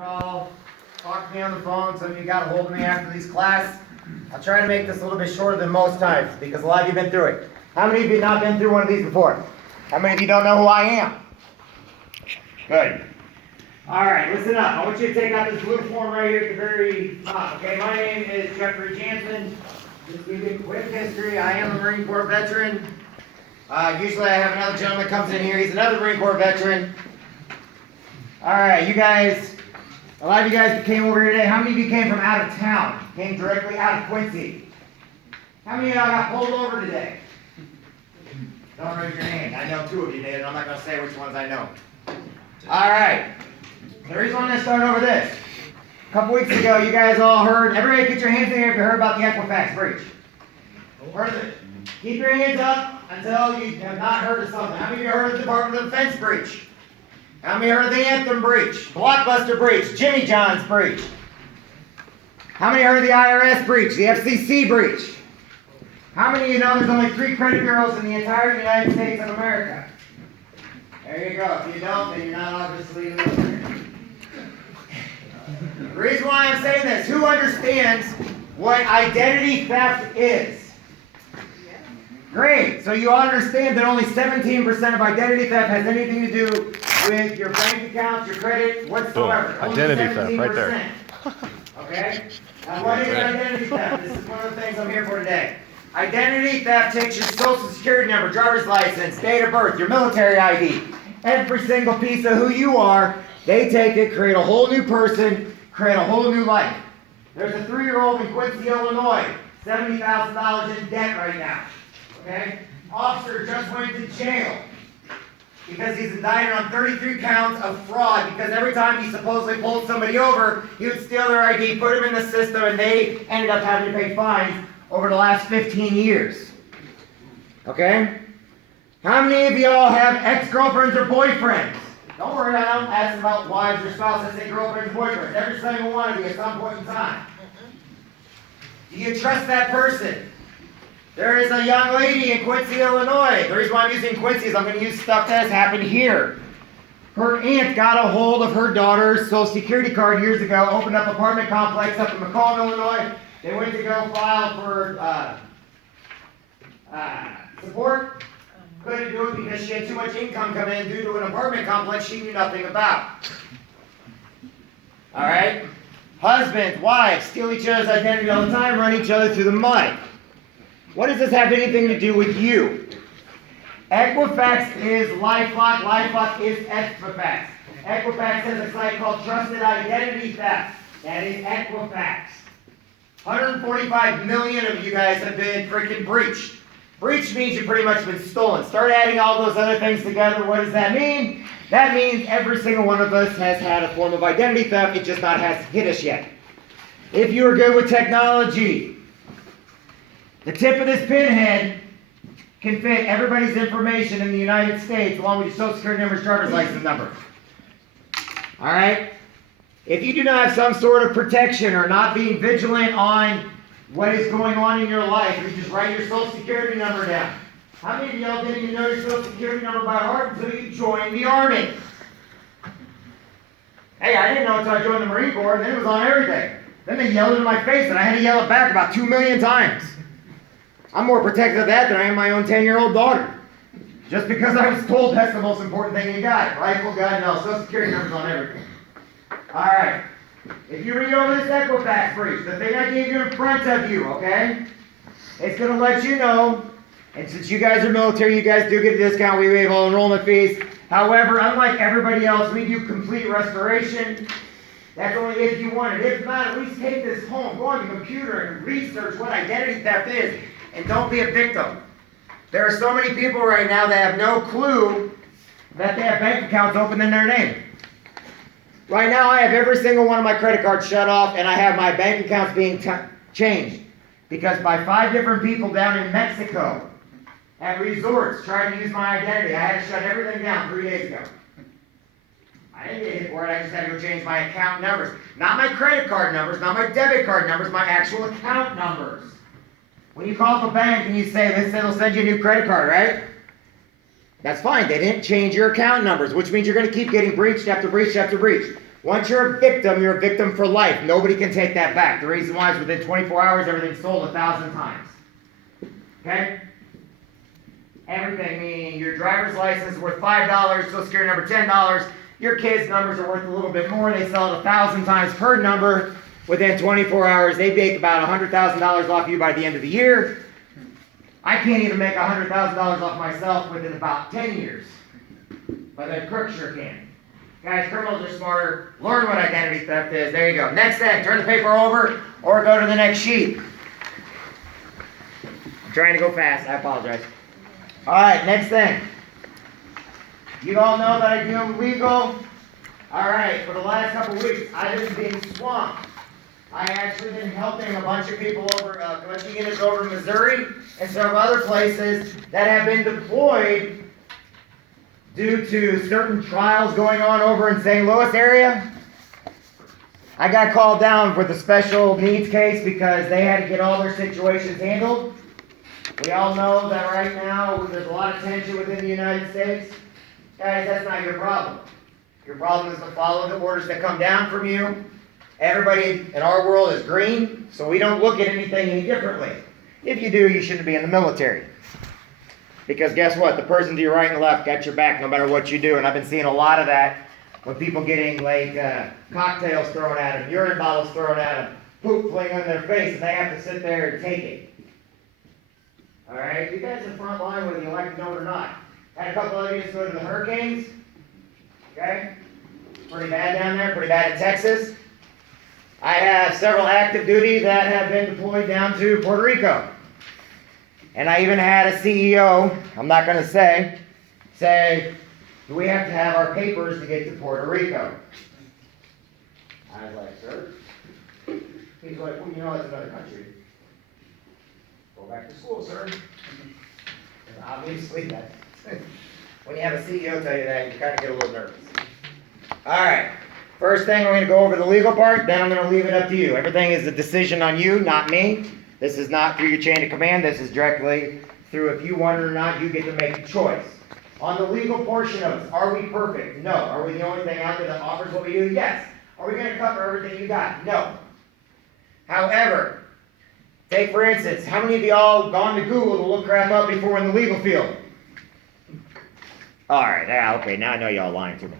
call, talk to me on the phone. Some of you got a hold of me after these class. I'll try to make this a little bit shorter than most times because a lot of you have been through it. How many of you have not been through one of these before? How many of you don't know who I am? Good. All right, listen up. I want you to take out this blue form right here at the very top. Okay, my name is Jansen. Just give you a quick history. I am a Marine Corps veteran. Usually I have another gentleman that comes in here. He's another Marine Corps veteran. All right, you guys, a lot of you guys that came over here today, how many of you came from out of town? Came directly out of Quincy? How many of y'all got pulled over today? Don't raise your hand. I know two of you did, and I'm not going to say which ones I know. All right. The reason I'm going to start over this. A couple weeks ago, you guys all heard, everybody get your hands in here if you heard about the Equifax breach. Heard of it? Keep your hands up until you have not heard of something. How many of you heard of the Department of Defense breach? How many heard of the Anthem breach? Blockbuster breach? Jimmy John's breach? How many heard of the IRS breach? The FCC breach? How many of you know there's only 3 credit bureaus in the entire United States of America? There you go. If you don't, then you're not obviously listening. The reason why I'm saying this, who understands what identity theft is? Great. So you understand that only 17% of identity theft has anything to do with your bank accounts, your credit, whatsoever. Boom. Identity theft, right there. Okay? Now what is identity theft? This is one of the things I'm here for today. Identity theft takes your social security number, driver's license, date of birth, your military ID, every single piece of who you are. They take it, create a whole new person, create a whole new life. There's a 3-year-old in Quincy, Illinois, $70,000 in debt right now. Okay? Officer just went to jail because he's indicted on 33 counts of fraud because every time he supposedly pulled somebody over, he would steal their ID, put them in the system, and they ended up having to pay fines over the last 15 years. Okay? How many of y'all have ex-girlfriends or boyfriends? Don't worry, I don't ask about wives or spouses. I say girlfriends or boyfriends. Every single one of you at some point in time. Do you trust that person? There is a young lady in Quincy, Illinois. The reason why I'm using Quincy is I'm going to use stuff that has happened here. Her aunt got a hold of her daughter's Social Security card years ago, opened up an apartment complex up in McComb, Illinois. They went to go file for support. Couldn't do it because she had too much income coming in due to an apartment complex she knew nothing about. All right? Husbands, wives steal each other's identity all the time, run each other through the mud. What does this have anything to do with you? Equifax is LifeLock. LifeLock is Equifax. Equifax has a site called Trusted Identity Theft. That is Equifax. 145 million of you guys have been freaking breached. Breach means you've pretty much been stolen. Start adding all those other things together. What does that mean? That means every single one of us has had a form of identity theft. It just not has hit us yet. If you are good with technology, the tip of this pinhead can fit everybody's information in the United States along with your social security number, driver's license number. All right? If you do not have some sort of protection or not being vigilant on what is going on in your life, you just write your social security number down. How many of y'all didn't even know your social security number by heart until you joined the Army? Hey, I didn't know until I joined the Marine Corps, and then it was on everything. Then they yelled in my face, and I had to yell it back about 2 million times. I'm more protective of that than I am my own 10-year-old daughter. Just because I was told that's the most important thing you got. Rifle, gun, no, social security number's on everything. All right. If you read over this Equifax breach, the thing I gave you in front of you, okay, it's going to let you know, and since you guys are military, you guys do get a discount. We waive all enrollment fees. However, unlike everybody else, we do complete restoration. That's only if you want it. If not, at least take this home, go on the computer and research what identity theft is, and don't be a victim. There are so many people right now that have no clue that they have bank accounts open in their name. Right now, I have every single one of my credit cards shut off, and I have my bank accounts being changed. Because by 5 different people down in Mexico at resorts trying to use my identity, I had to shut everything down 3 days ago. I didn't get hit for it, I just had to go change my account numbers. Not my credit card numbers, not my debit card numbers, my actual account numbers. When you call up a bank and you say, let's say they'll send you a new credit card, right? That's fine. They didn't change your account numbers, which means you're going to keep getting breached after breach after breach. Once you're a victim for life. Nobody can take that back. The reason why is within 24 hours, everything's sold 1,000 times. Okay? Everything, meaning your driver's license is worth $5, Social Security number $10, your kids' numbers are worth a little bit more, they sell it 1,000 times per number. Within 24 hours, they make about $100,000 off you by the end of the year. I can't even make $100,000 off myself within about 10 years. But the crooks sure can. Guys, criminals are smarter. Learn what identity theft is. There you go. Next thing, turn the paper over or go to the next sheet. I'm trying to go fast. I apologize. All right, next thing. You all know that I do legal. All right, for the last couple of weeks, I've been being swamped. I actually been helping a bunch of people over, a bunch of units over in Missouri and several other places that have been deployed due to certain trials going on over in St. Louis area. I got called down with a special needs case because they had to get all their situations handled. We all know that right now there's a lot of tension within the United States. Guys, that's not your problem. Your problem is to follow the orders that come down from you. Everybody in our world is green, so we don't look at anything any differently. If you do, you shouldn't be in the military. Because guess what? The person to your right and left got your back no matter what you do. And I've been seeing a lot of that with people getting like cocktails thrown at them, urine bottles thrown at them, poop fling on their face, and they have to sit there and take it. All right? You guys are front line whether you like to know it or not. Had a couple of you go to the hurricanes. Okay? Pretty bad down there, pretty bad in Texas. I have several active duty that have been deployed down to Puerto Rico. And I even had a CEO, I'm not going to say, do we have to have our papers to get to Puerto Rico? I was like, sir? He's like, well, you know, it's another country. Go back to school, sir. And obviously, that's, when you have a CEO tell you that, you kind of get a little nervous. All right. First thing, we're going to go over the legal part, then I'm going to leave it up to you. Everything is a decision on you, not me. This is not through your chain of command. This is directly through if you want it or not, you get to make a choice. On the legal portion of it, are we perfect? No. Are we the only thing out there that offers what we do? Yes. Are we going to cover everything you got? No. However, take for instance, how many of y'all gone to Google to look crap up before in the legal field? All right, yeah, okay, now I know y'all lying to me.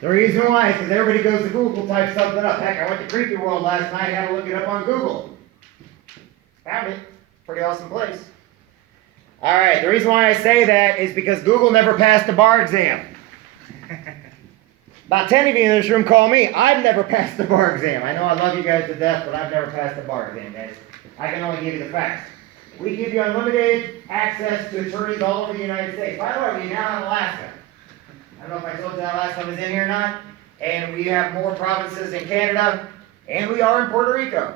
The reason why is because everybody goes to Google, types something up. Heck, I went to Creepy World last night, had to look it up on Google. Found it. Pretty awesome place. All right, the reason why I say that is because Google never passed the bar exam. About 10 of you in this room call me. I've never passed the bar exam. I know I love you guys to death, but I've never passed the bar exam, guys. I can only give you the facts. We give you unlimited access to attorneys all over the United States. By the way, we now have Alaska. I don't know if I told you that last time I was in here or not. And we have more provinces in Canada, and we are in Puerto Rico.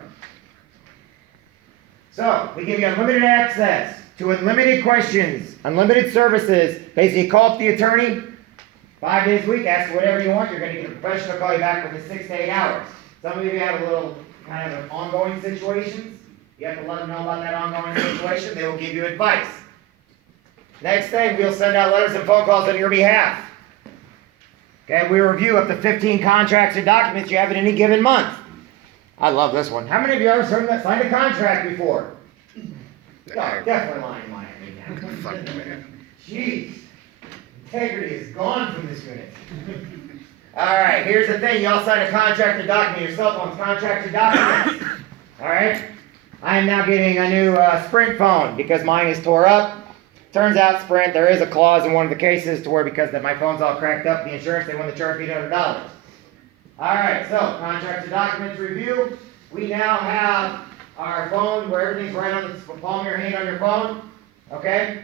So, we give you unlimited access to unlimited questions, unlimited services. Basically, call up the attorney 5 days a week, ask whatever you want. You're going to get a professional call you back within 6 to 8 hours. Some of you have a little kind of an ongoing situations. You have to let them know about that ongoing situation. They will give you advice. Next thing, we'll send out letters and phone calls on your behalf. Okay, we review up to 15 contracts or documents you have in any given month. I love this one. How many of you ever signed a contract before? No, definitely lying to me. Fuck, man. Jeez. Integrity is gone from this unit. Alright, here's the thing. Y'all sign a contract or document. Your cell phone's contract or documents. Alright? I am now getting a new Sprint phone because mine is tore up. Turns out Sprint, there is a clause in one of the cases to where because my phone's all cracked up, the insurance, they want to charge me $800. Alright, so contract to documents review. We now have our phone where everything's right on the palm of your hand on your phone. Okay?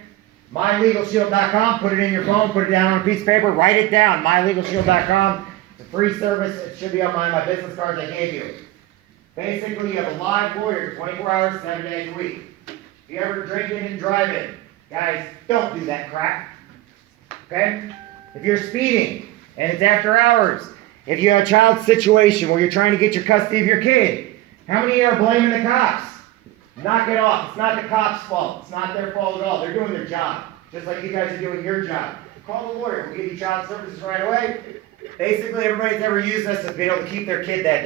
MyLegalShield.com, put it in your phone, put it down on a piece of paper, write it down. MyLegalShield.com. It's a free service. It should be on my business cards I gave you. Basically, you have a live lawyer 24 hours, 7 days a week. If you ever drinking and driving, guys, don't do that crap. Okay? If you're speeding and it's after hours, if you have a child situation where you're trying to get your custody of your kid, how many are blaming the cops? Knock it off. It's not the cops' fault. It's not their fault at all. They're doing their job, just like you guys are doing your job. Call the lawyer. We'll give you child services right away. Basically, everybody's ever used us has been able to keep their kid that day.